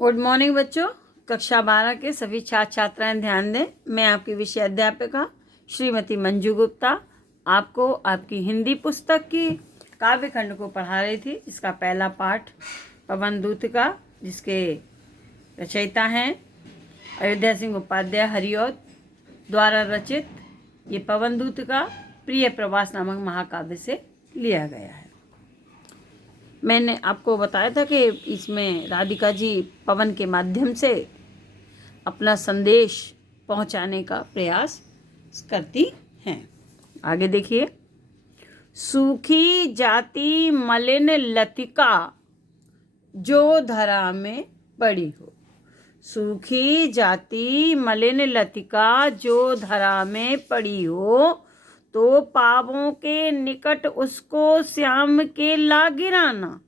Good morning बच्चों। कक्षा 12 के सभी छात्र छात्राएं ध्यान दें। मैं आपकी विषय अध्यापिका श्रीमती मंजू गुप्ता आपको आपकी हिंदी पुस्तक की काव्य खंड को पढ़ा रही थी। इसका पहला पाठ पवन दूत का, जिसके रचयिता हैं अयोध्या सिंह उपाध्याय हरिऔध द्वारा रचित ये पवन दूत का प्रिय प्रवास नामक महाकाव्य से लिया गया है। मैंने आपको बताया था कि इसमें राधिका जी पवन के माध्यम से अपना संदेश पहुंचाने का प्रयास करती हैं। आगे देखिए। सूखी जाति मलिन लतिका जो धरा में पड़ी हो। सूखी जाति मलिन लतिका जो धरा में पड़ी हो, तो पावों के निकट उसको श्याम के ला गिराना।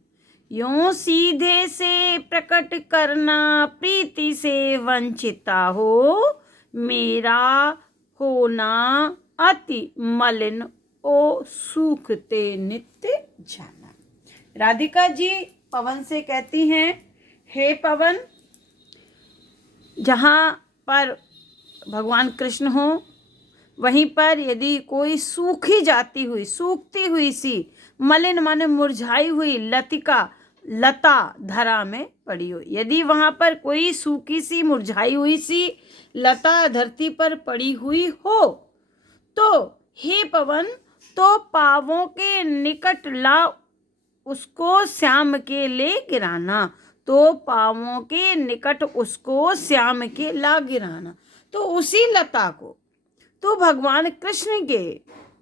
यूं सीधे से प्रकट करना, प्रीति से वंचिता हो। मेरा होना अति मलिन ओ सूखते नित्य जाना। राधिका जी पवन से कहती हैं, हे पवन, जहाँ पर भगवान कृष्ण हो, वहीं पर यदि कोई सूखी जाती हुई, सूखती हुई सी, मलिन माने मुरझाई हुई लतिका, लता धरा में पड़ी हो, यदि वहां पर कोई सूखी सी मुरझाई हुई सी लता धरती पर पड़ी हुई हो, तो हे पवन, तो पावों के निकट ला उसको श्याम के ले गिराना। तो पावों के निकट उसको श्याम के ला गिराना, तो उसी लता को तो भगवान कृष्ण के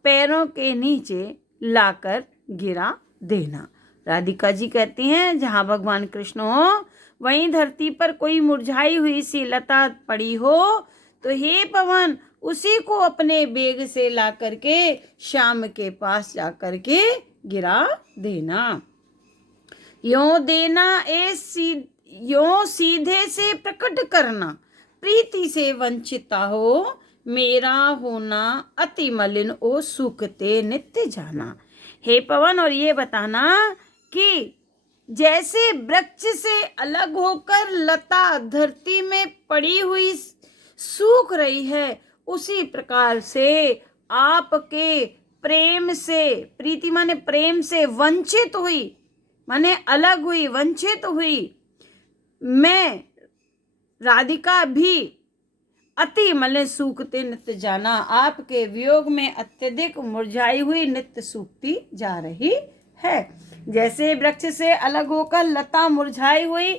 पैरों के नीचे लाकर गिरा देना। राधिका जी कहती हैं, जहाँ भगवान कृष्ण हो, वहीं धरती पर कोई मुरझाई हुई सी लता पड़ी हो, तो हे पवन, उसी को अपने बेग से ला करके श्याम के पास जा करके गिरा देना। यों देना यों सीधे से प्रकट करना, प्रीति से वंचिता हो। मेरा होना अति मलिन ओ सूखते नित्य जाना। हे पवन, और ये बताना कि जैसे वृक्ष से अलग होकर लता धरती में पड़ी हुई सूख रही है, उसी प्रकार से आपके प्रेम से, प्रीति माने प्रेम से, वंचित हुई माने अलग हुई, वंचित हुई मैं राधिका भी अति मलिन सूखते नित्य जाना। आपके वियोग में अत्यधिक मुरझाई हुई नित्य सूखती जा रही है। जैसे वृक्ष से अलग होकर लता मुरझाई हुई,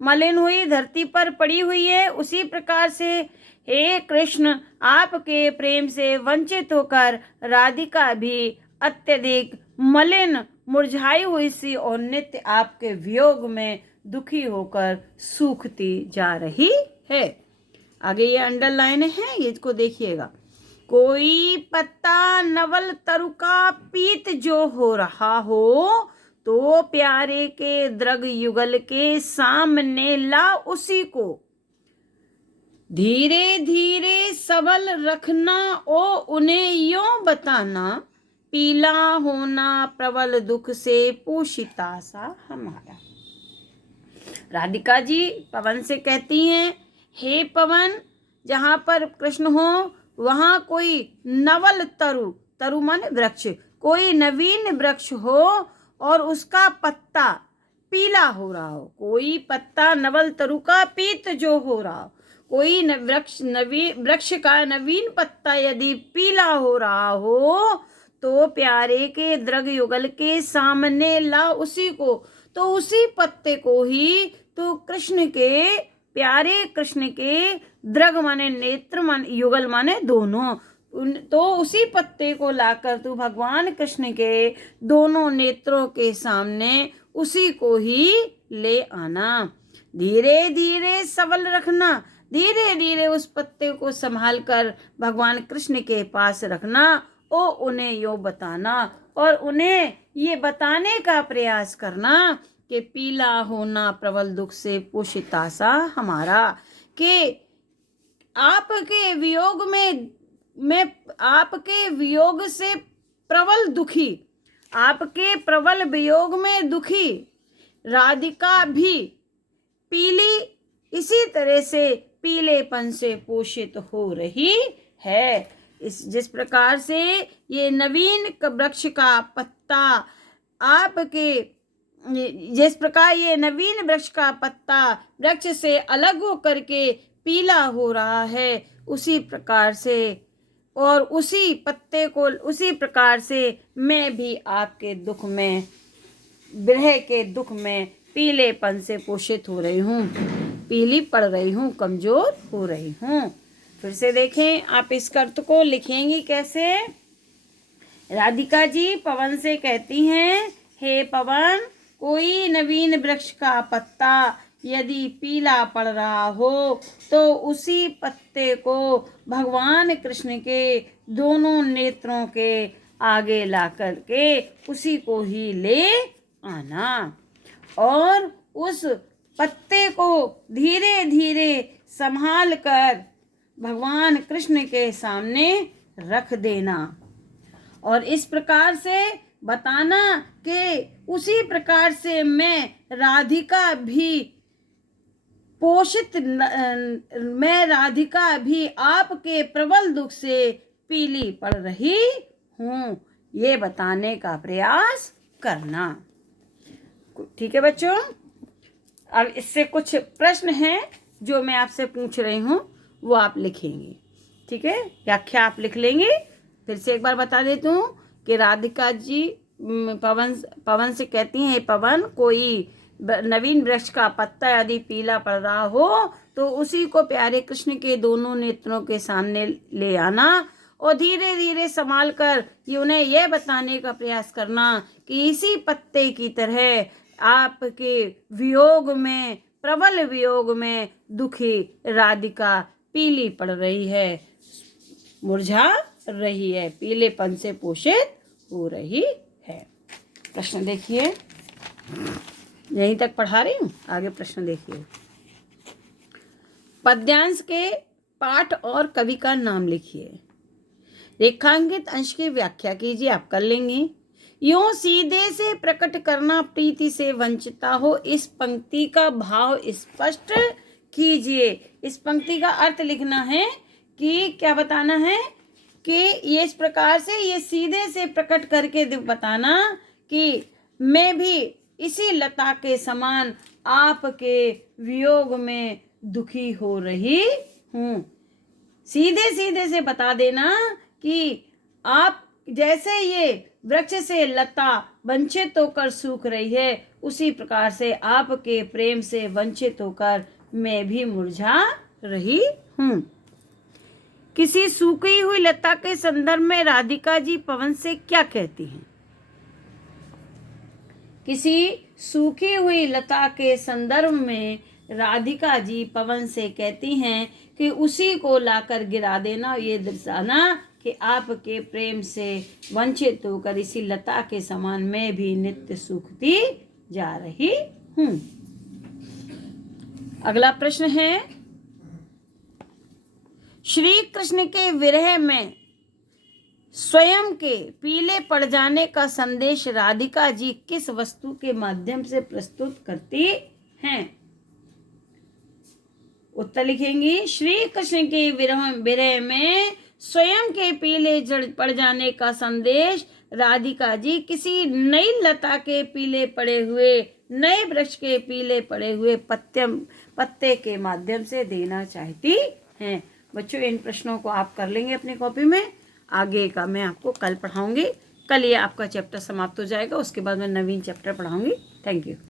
मलिन हुई धरती पर पड़ी हुई है, उसी प्रकार से हे कृष्ण, आपके प्रेम से वंचित होकर राधिका भी अत्यधिक मलिन, मुरझाई हुई सी और नित्य आपके वियोग में दुखी होकर सूखती जा रही है। आगे ये अंडरलाइन है, ये इसको देखिएगा। कोई पत्ता नवल तरु का पीत जो हो रहा हो, तो प्यारे के द्रग युगल के सामने ला उसी को। धीरे धीरे सबल रखना ओ उन्हें यों बताना, पीला होना प्रबल दुख से पोषिता सा हमारा। राधिका जी पवन से कहती हैं, हे पवन, जहाँ पर कृष्ण हो, वहाँ कोई नवल तरु, तरु माने वृक्ष, कोई नवीन वृक्ष हो और उसका पत्ता पीला हो रहा हो। कोई पत्ता नवल तरु का पीत जो हो रहा हो, कोई वृक्ष का नवीन पत्ता यदि पीला हो रहा हो, तो प्यारे के द्रग युगल के सामने ला उसी को। तो उसी पत्ते को ही तो कृष्ण के, प्यारे कृष्ण के द्रग माने नेत्र, माने युगल माने दोनों, तो उसी पत्ते को लाकर तू भगवान कृष्ण के दोनों नेत्रों के सामने उसी को ही ले आना। धीरे धीरे सबल रखना, धीरे धीरे उस पत्ते को संभाल कर भगवान कृष्ण के पास रखना। ओ उन्हें यो बताना, और उन्हें ये बताने का प्रयास करना कि पीला होना प्रबल दुख से पोषिता सा हमारा, कि आपके वियोग में मैं आपके वियोग से प्रबल दुखी, आपके प्रबल वियोग में दुखी राधिका भी पीली इसी तरह से पीलेपन से पोषित हो रही है। जिस प्रकार से ये नवीन वृक्ष का पत्ता आपके जिस प्रकार ये नवीन वृक्ष का पत्ता वृक्ष से अलग हो करके पीला हो रहा है, उसी प्रकार से और उसी पत्ते को उसी प्रकार से मैं भी आपके दुख में, विरह के दुख में पीलेपन से पोषित हो रही हूँ, पीली पड़ रही हूँ, कमजोर हो रही हूँ। फिर से देखें, आप इस अर्थ को लिखेंगी कैसे। राधिका जी पवन से कहती हैं, हे पवन, कोई नवीन वृक्ष का पत्ता यदि पीला पड़ रहा हो तो उसी पत्ते को भगवान कृष्ण के दोनों नेत्रों के आगे ला करके उसी को ही ले आना और उस पत्ते को धीरे धीरे संभाल कर भगवान कृष्ण के सामने रख देना और इस प्रकार से बताना कि उसी प्रकार से मैं राधिका भी मैं राधिका भी आपके प्रबल दुख से पीली पड़ रही हूँ, ये बताने का प्रयास करना। ठीक है बच्चों, अब इससे कुछ प्रश्न हैं जो मैं आपसे पूछ रही हूँ, वो आप लिखेंगे। ठीक है, व्याख्या आप लिख लेंगे। फिर से एक बार बता देती हूँ कि राधिका जी पवन से कहती हैं, पवन, कोई नवीन वृक्ष का पत्ता यदि पीला पड़ रहा हो तो उसी को प्यारे कृष्ण के दोनों नेत्रों के सामने ले आना और धीरे धीरे संभाल कर उन्हें यह बताने का प्रयास करना कि इसी पत्ते की तरह आपके वियोग में, प्रबल वियोग में दुखी राधिका पीली पड़ रही है, मुरझा रही है, पीलेपन से पोषित हो रही है। प्रश्न देखिए, यहीं तक पढ़ा रही हूँ, आगे प्रश्न देखिए। पद्यांश के पाठ और कवि का नाम लिखिए। रेखांकित अंश की व्याख्या कीजिए, आप कर लेंगे। यूं सीधे से प्रकट करना प्रीति से वंचिता हो, इस पंक्ति का भाव स्पष्ट कीजिए। इस पंक्ति का अर्थ लिखना है कि क्या बताना है कि ये इस प्रकार से ये सीधे से प्रकट करके बताना कि मैं भी इसी लता के समान आपके वियोग में दुखी हो रही हूँ। सीधे सीधे से बता देना कि आप जैसे ये वृक्ष से लता वंचित होकर सूख रही है, उसी प्रकार से आपके प्रेम से वंचित होकर मैं भी मुरझा रही हूँ। किसी सूखी हुई लता के संदर्भ में राधिका जी पवन से क्या कहती हैं? किसी सूखी हुई लता के संदर्भ में राधिका जी पवन से कहती हैं कि उसी को लाकर गिरा देना, ये दर्शाना कि आपके प्रेम से वंचित होकर इसी लता के समान मैं भी नित्य सूखती जा रही हूँ। अगला प्रश्न है, श्री कृष्ण के विरह में स्वयं के पीले पड़ जाने का संदेश राधिका जी किस वस्तु के माध्यम से प्रस्तुत करती हैं? उत्तर लिखेंगी। श्री कृष्ण के विरह में स्वयं के पीले पड़ जाने का संदेश राधिका जी किसी नई लता के पीले पड़े हुए, नए वृक्ष के पीले पड़े हुए पत्ते के माध्यम से देना चाहती हैं। बच्चों, इन प्रश्नों को आप कर लेंगे अपनी कॉपी में। आगे का मैं आपको कल पढ़ाऊंगी। कल ये आपका चैप्टर समाप्त हो जाएगा, उसके बाद मैं नवीन चैप्टर पढ़ाऊंगी। Thank you.